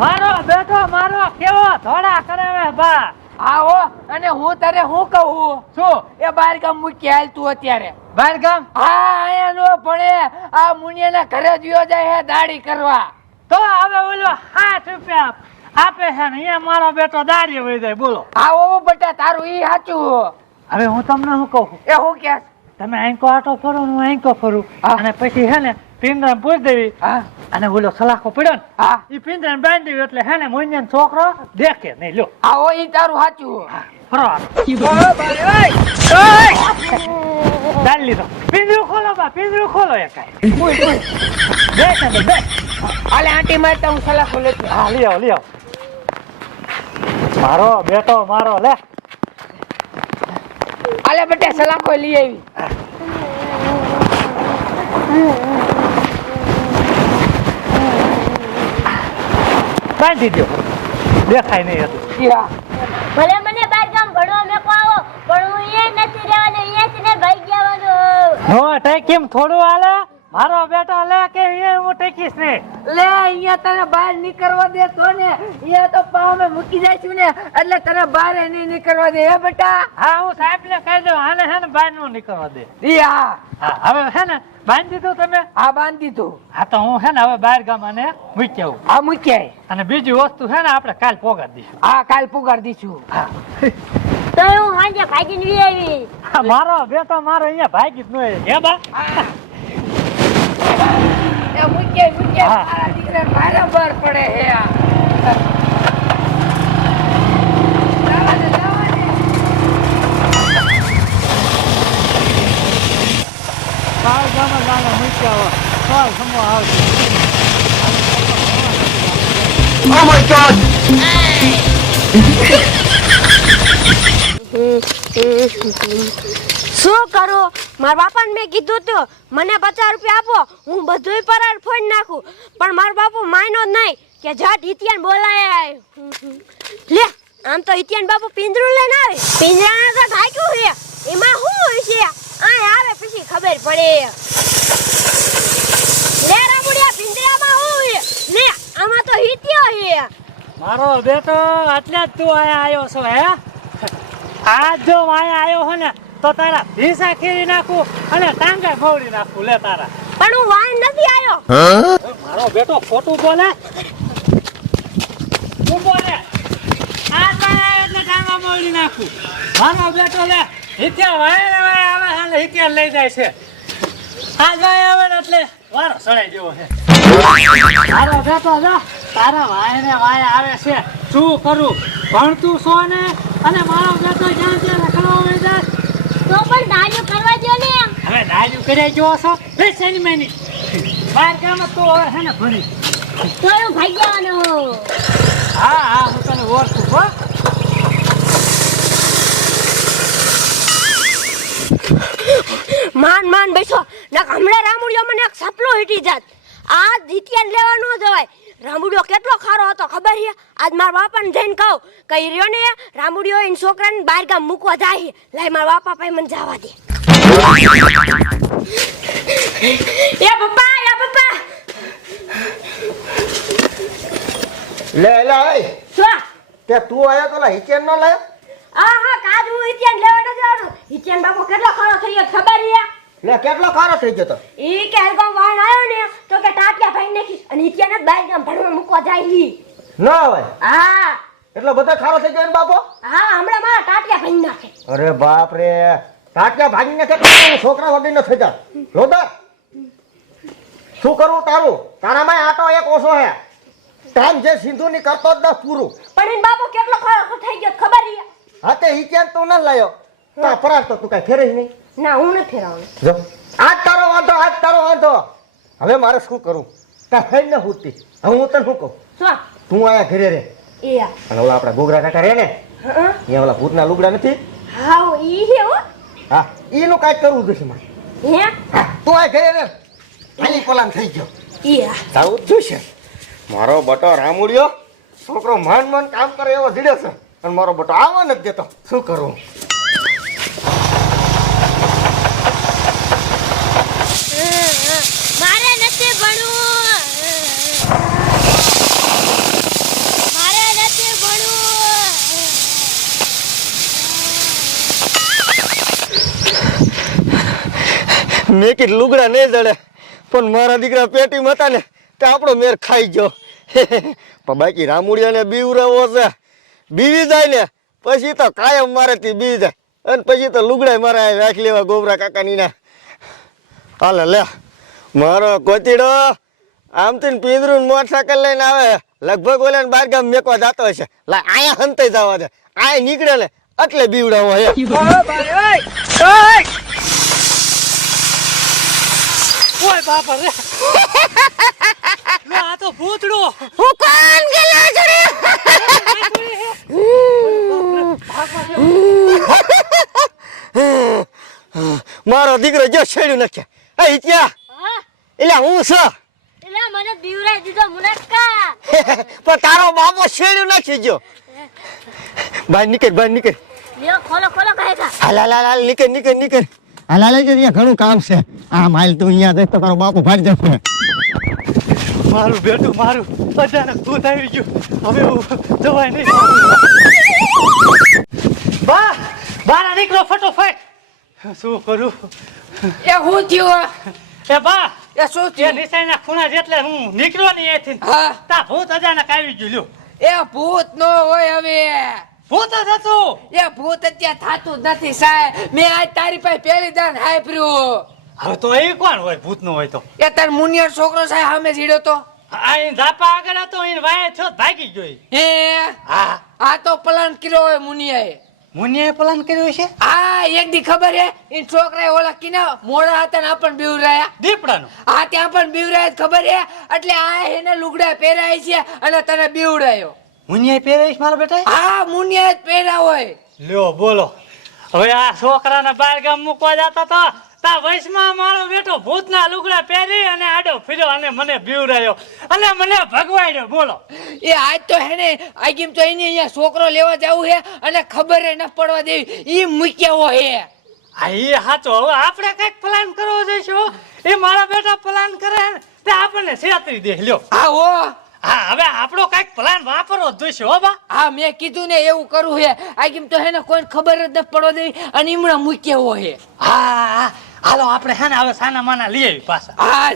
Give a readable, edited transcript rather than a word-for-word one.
મારો બેટો મારો કેવો ધોળા કરાવે બા. આવો અને હું તને હું કહું શું એ બાર ગામ મૂકી હાલ તું અત્યારે બહાર ગામ હા અહીંયા નો પડે આ મુનિયાના ઘરે જ વયો જાય હે દાઢી કરવા તો હવે ઓલો 60 રૂપિયા આપે છે ને અહીંયા મારો બેટો દાડી વહી જાય. બોલો આવો બટા તારું ઈ સાચું. હવે હું તમને શું કહું, એ હું કે તમે આંકો આટો ફરો હું આંકો ફરું અને પછી હે ને પિંજરામાં પૂરી દેવી હા અને ઓલો સલાખો પડ્યો ને હા ઈ પિંજરામાં બાંધી દેવી એટલે હે ને મોઈનો છોકરો દેખે નહીં. લો આવો ઈ તારું સાચું. ફરો ચાલ લીધો. પિંજરું ખોલો બા, પિંજરું ખોલો એકાય. બેસ ને બેસ. આલે આંટી મારતા હું સલાહ લેતો. હા લઈ આવો લઈ આવો. મારો બેટો મારો લે. આલે બટા સલાહ કોઈ લઈ આવી. બાંધી દો દેખાય નહીં હતું. યા ભલે મને બાર ગામ ભણવા મેકો આવો પણ હું અહીંયા નથી રહેવાનું, અહીંયાથી ને ભાઈ જવાનું. નો ટેકીમ થોડું હાલે. મારો બેટો લે કે અહીંયા હું ટેકીશ નહીં. લે અહીંયા તને બહાર નીકળવા દે તો ને અહીંયા તો પામે મૂકી જઈશું ને એટલે તને બહાર નહીં નીકળવા દે હે બેટા. હા હું સાહેબ ને કહી દઉં આને હે ને બહાર નું નીકળવા દે. યા હા હવે હે ને બાંધી દીધું તમે. આ બાંધી તું. હા તો હું હે ને હવે બહાર ગામ અને મૂકી આવું. આ મૂક્યા અને બીજી વસ્તુ હે ને આપણે કાલ પોગાડી દઈશું. આ કાલ પુગાર દીશું. તો હું સાંજે ભાગીને વી આવી. હા, મારો બેટો મારો અહીંયા ભાગી જ ન હે બા. એ મૂક્યા મૂક્યા હા. મારા દીકરા બરાબર પડે હે આ. જવા દે, જવા દે. બહાર ગામ જ આને મૂકી આવો. ચાલ સમો આવજો. શું કરું? મારા બાપાને મેં કીધું તું મને 50 રૂપિયા આપો હું બધુંય પરાર ફોડી નાખું, પણ મારો બાપુ માન્યો જ નહીં કે જાટ હિતિયાન બોલાય. લે આમ તો હિતિયાન બાપુ પિંજરું લઈને આવે, પિંજરાને તો ઢાંક્યું છે એમાં શું હશે? આ આવે પછી ખબર પડે. લે રામુડિયા પિંજરામાં શું છે? લે આમાં તો હિતિયો છે. મારો બેટો એટલે જ તું અહીંયા આવ્યો છો હે? આજ જો અહીંયા આવ્યો હો ને તો તારા ભીસા ખીરી નાખું અને ટાંગા ફોડી નાખું. લે તારા પણ હું વાન નથી આવ્યો. મારો બેટો ખોટું બોલે. તું બોલે આ તારા એટલે ટાંગા ફોડી નાખું. મારો બેટો લે હિત્યા વાય આવે અને હિત્યા લઈ જાય છે. આ જાય આવે ને એટલે વારો સડાઈ જેવો છે. મારો બેટો જો તારા વાય ને વાય આવે છે. શું કરું? ભણતું છો ને અને મારો બેટો જ્યાં જ્યાં રખડવા વહી જાય. તો પણ દાજો કરવા દો ને. હવે દાજુ કર્યા જેવો છો લે શેની મેની. બહાર ગામ તો હવે છે ને ભણી. તો હું ભાઈ જવાનો. હા હા હું તને ઓળખું હો. માન માન બેસો ના હમણાં રામુડિયો મને એક સપલો હીટી જાત. આ જીતિયાને લેવા ન જવાય. રામુડિયો કેટલો ખારો હતો ખબર છે? આજ મારા બાપાને જઈને કહું કઈ રહ્યો ને રામુડિયો એના છોકરાને બહાર ગામ મૂકવા જાય. લાય મારા બાપા પાસે મને જવા દે. એ પપ્પા લે લે શું? તે તું આયો તો લા હિચેન નો લાયો? હા કાજ હું હિતિયાને લેવા ન જવાનું. હિતિયાન બાપો કેટલો ખારો થઈ ગયો ખબર છે? લે કેટલો ખારો થઈ ગયો તો? ઈ કે હલકો વાણ આવ્યો ને તો કે ટાટિયા ભાઈ નાખી અને હિતિયાને બહાર ગામ ભણવા મૂકવા જાય ઈ. ન હોય હા એટલો બધો ખારો થઈ ગયો ને બાપો? હા હમણાં મારા ટાટિયા ભાઈ નાખે. અરે બાપ રે ટાટિયા ભાગીને કે છોકરા વગર ન થઈ જા લોદર. શું કરવું તારું? તારામાં આટો એક ઓછો હે. ટાઈમ જે સિંધુ ની કરતો જ પૂરું. પણ એન બાપો કેટલો ખારો થઈ ગયો ખબર છે? હા તે હિચેન તું ન લાયો તા પરાર તો તું કઈ ફેરે નહીં. ના હું નથી ફેરવાનું. જો આજ તારો વાંધો. હવે મારે શું કરું? તા ફેર ને હુતી. હવે હું તને શું કહું? શું? તું આયા ઘરે રે એ અને ઓલા આપડા ગોગરા કાકા રે ને હા અહીંયા ઓલા ભૂતના લુગડા નથી? હા ઈ છે હો. હા ઈનું કાંઈક કરવું જોઈશે મારે. હે હા તું આ ઘરે રે ખાલી પલાન થઈ ગયો ઈ તારું જ જોઈશે. મારો બટો રામુડિયો છોકરો મન કામ કરે એવો જીડ્યો છે અને મારો બટો આવવા નથી દેતો. શું કરું? મારે નથી ભણવું. મેં કીધું લુગડા નહીં જડે પણ મારા દીકરા પેટીમાં હતા ને તે આપણો મેર ખાઈ ગયો પણ બાકી રામુડિયાને બીવરાવો છે બીવી જાય ને પછી તો કાયમ મારેથી બીવી જાય અને પછી તો લુગડા મારા રાખ લેવા ગોબરા કાકાની ના હાલે લે મારો કોતીડો આમથી ને પીંદરું મોટરસાયકલ લઈને આવે લગભગ ઓલે બાર ગામ મેકવા જતો હશે લા આયા હંતાઈ જવા દે આયા નીકળે ને એટલે બીવડાવો હે ઓય બાપા રે લે આ તો ભૂતડો હું કોણ ગેલા જડે મારો દીકરો જો છેડ્યું નાખ્યા એ ક્યાં એટલે હું છે એટલે મને બીવરાઈ દીધો મુનક્કા પણ તારો બાપો છેડ્યું નાખી ગયો બહાર નીકળ લ્યો ખોલો કાયકા હાલ નીકળ હાલ અહીંયા ઘણું કામ છે આ માઇલ તું અહીંયા જઈશ તો તારો બાપો ભાડી જશે મારું બેટું મારું અચાનક ભૂત આવી ગયું હવે હું જવાય નહીં બા બહાર નીકળો ફટોફટ શું કરું એ હું થયું એ બા એ શું એ થયું નિશાળના ખૂણા જેટલે હું નીકળ્યો નહીં અહીંથી હા તા ભૂત અચાનક આવી ગયું લ્યો એ ભૂત નો હોય હવે ભૂત જ હતું એ ભૂત અત્યારે થાતું જ નથી સાહેબ મેં આજ તારી પાસે પહેલી દાન હાંભળ્યું હવે તો એ કોણ હોય ભૂત નું હોય તો એ તાર મુનિયર છોકરો સાહેબ સામે જીડ્યો તો આ ઝાપા આગળ હતો એને વાય થયો ભાગી ગયો હે હા આ તો પ્લાન કર્યો હોય મુનિયાએ મુનિયાએ પ્લાન કર્યો છે આ એક દી ખબર હે ઈ છોકરાએ ઓલા કિના મોડા હતા ને આપણ બીવરાયા દીપડાનો આ ત્યાં પણ બીવરાય ખબર હે એટલે આ એને લુગડા પહેરાય છે અને તને બીવડાયો મુનિયાએ પહેરાઈશ મારા બેટા આ મુનિયા જ પહેરા હોય લ્યો બોલો હવે આ છોકરાને બહાર ગામ મૂકવા જતો તો તા વયસમાં મારો બેટો ભૂતના લુગડા પહેરી અને આડો ફર્યો અને મને બીવરાયો અને મને ભગવાડ્યો બોલો એ આજ તો હેને આગીમ તો એને અહીંયા છોકરો લેવા જવું હે અને ખબર ન પડવા દેવી ઈ મૂક્યાવો હે આ એ સાચો હવે આપણે કઈક પ્લાન કરવો જોઈશે હો એ મારા બેટા પ્લાન કરે ને તે આપણને છેતરી દે લ્યો હા હો હા હવે આપણો કઈક પ્લાન વાપરવો જ જોઈશે હો બા હા મેં કીધું ને એવું કરવું હે આગીમ તો હેને કોઈ ખબર જ ન પડવા દેવી અને ઈમણા મૂક્યાવો હે હા હાલો આપણે હે ને હવે સાના માના લઈ આવી પાછા હા